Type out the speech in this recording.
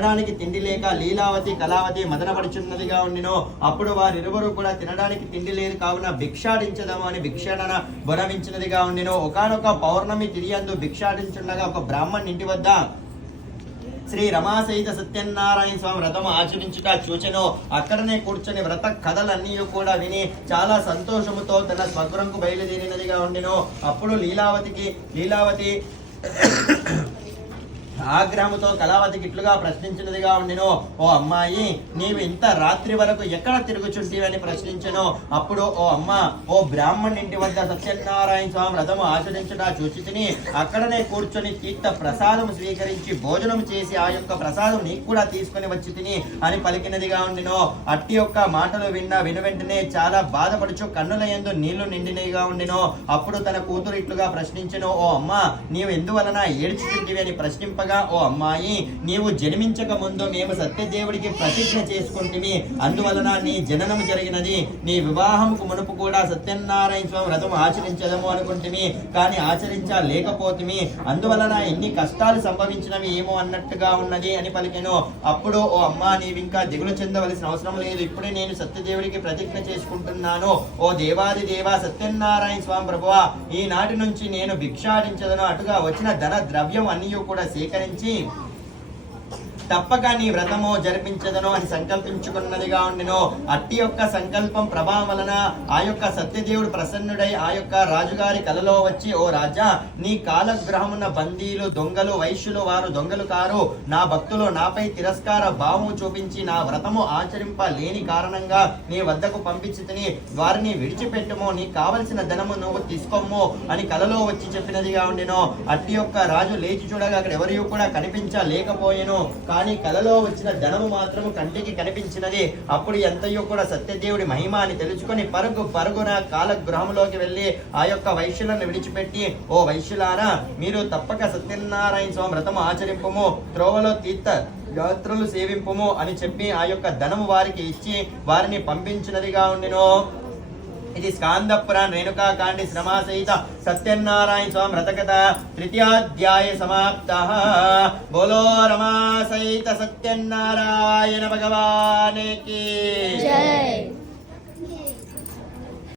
తినడానికి తిండి లేక లీలావతి కళావతి మదనపడుచున్నదిగా ఉండినో అప్పుడు వారిరువురు కూడా తినడానికి తిండి లేదు కావున భిక్షాడించదము అని భిక్షాటన బొరవించినదిగా ఉండినో ఒకానొక పౌర్ణమి తిరియందు భిక్షాటించుండగా ఒక బ్రాహ్మణ్ ఇంటి వద్ద శ్రీ రమాసహిత సత్యనారాయణ స్వామి వ్రతం ఆచరించుట చూచెను. అక్కడనే కూర్చొని వ్రత కథలన్నీ కూడా విని చాలా సంతోషముతో తన స్వగృహంకు బయలుదేరినదిగా ఉండినో అప్పుడు లీలావతి ఆగ్రహముతో కళావతికి ఇట్లుగా ప్రశ్నించినదిగా ఉండినో, ఓ అమ్మాయి, నీవు ఇంత రాత్రి వరకు ఎక్కడ తిరుగుచుంటివని ప్రశ్నించెను. అప్పుడు ఓ అమ్మ, ఓ బ్రాహ్మణ్ ఇంటి వద్ద సత్యనారాయణ స్వామి వ్రతము ఆచరించుట చూచి తిని అక్కడనే కూర్చొని తీర్థ ప్రసాదం స్వీకరించి భోజనం చేసి ఆ యొక్క ప్రసాదం నీకు కూడా తీసుకుని వచ్చి తిని అని పలికినదిగా ఉండినో. అట్టి యొక్క మాటలు వెంటనే చాలా బాధపడుచు కన్నుల యందు నీళ్లు నిండినవిగా ఉండినో. అప్పుడు తన కూతురు ఇట్లుగా ప్రశ్నించెను, ఓ అమ్మ, నీవు ఎందువలన ఏడ్చుకుంటివి అని ప్రశ్నింపగా, ఓ అమ్మాయి, నీవు జన్మించక ముందు మేము సత్యదేవుడికి ప్రతిజ్ఞ చేసుకుంటుమి, అందువలన నీ జననం జరిగినది. నీ వివాహముకు మునుపు కూడా సత్యనారాయణ స్వామి వ్రతం ఆచరించదము అనుకుంటుమి, కానీ ఆచరించలేకపోతుమి, అందువలన ఎన్ని కష్టాలు సంభవించినవి ఏమో అన్నట్టుగా ఉన్నది అని పలికెను. అప్పుడు ఓ అమ్మ, నీవింకా దిగులు చెందవలసిన అవసరం లేదు, ఇప్పుడే నేను సత్యదేవుడికి ప్రతిజ్ఞ చేసుకుంటున్నాను. ఓ దేవాది దేవ సత్యనారాయణ స్వామి ప్రభువా, ఈనాటి నుంచి నేను భిక్షాటించదను, అటుగా వచ్చిన ధన ద్రవ్యం అన్నీ కూడా సేకరించి తప్పక నీ వ్రతము జరిపించదను అని సంకల్పించుకున్నదిగా ఉండినో. అట్టి యొక్క సంకల్పం ప్రభావం వలన ఆ యొక్క సత్యదేవుడు ప్రసన్నుడై ఆ యొక్క రాజుగారి కలలో వచ్చి, ఓ రాజా, నీ కాలగ్రహమున బందీలు దొంగలు వైశ్యులు వారు దొంగలు కారు, నా భక్తులు నాపై తిరస్కార భావము చూపించి నా వ్రతము ఆచరింపలేని కారణంగా నీ వద్దకు పంపించి తిని వారిని విడిచిపెట్టుము, నీకు కావలసిన ధనము నువ్వు తీసుకోము అని కలలో వచ్చి చెప్పినదిగా ఉండినో. అట్టి యొక్క రాజు లేచి చూడగా అక్కడ ఎవరియూ కూడా కనిపించలేకపోయెను, కానీ కలలో వచ్చిన ధనము మాత్రము కంటికి కనిపించినది. అప్పుడు ఎంతయో కూడా సత్యదేవుడి మహిమ అని తెలుసుకొని పరుగున కాలగృహంలోకి వెళ్ళి ఆ యొక్క వైశ్యులను విడిచిపెట్టి, ఓ వైశ్యులారా, మీరు తప్పక సత్యనారాయణ స్వామి వ్రతము ఆచరింపము, త్రోవలో తీర్థ యాత్రలు సేవింపము అని చెప్పి ఆ యొక్క ధనము వారికి ఇచ్చి వారిని పంపించినదిగా ఉండినో. ఇది స్కాంద పురాణ రేణుకాకాండి శ్రమాసహిత సత్యనారాయణ స్వామి వ్రతకథ తృతీయాధ్యాయ సమాప్తః. బోలో రమా సహిత సత్యనారాయణ భగవాన్ కీ జై.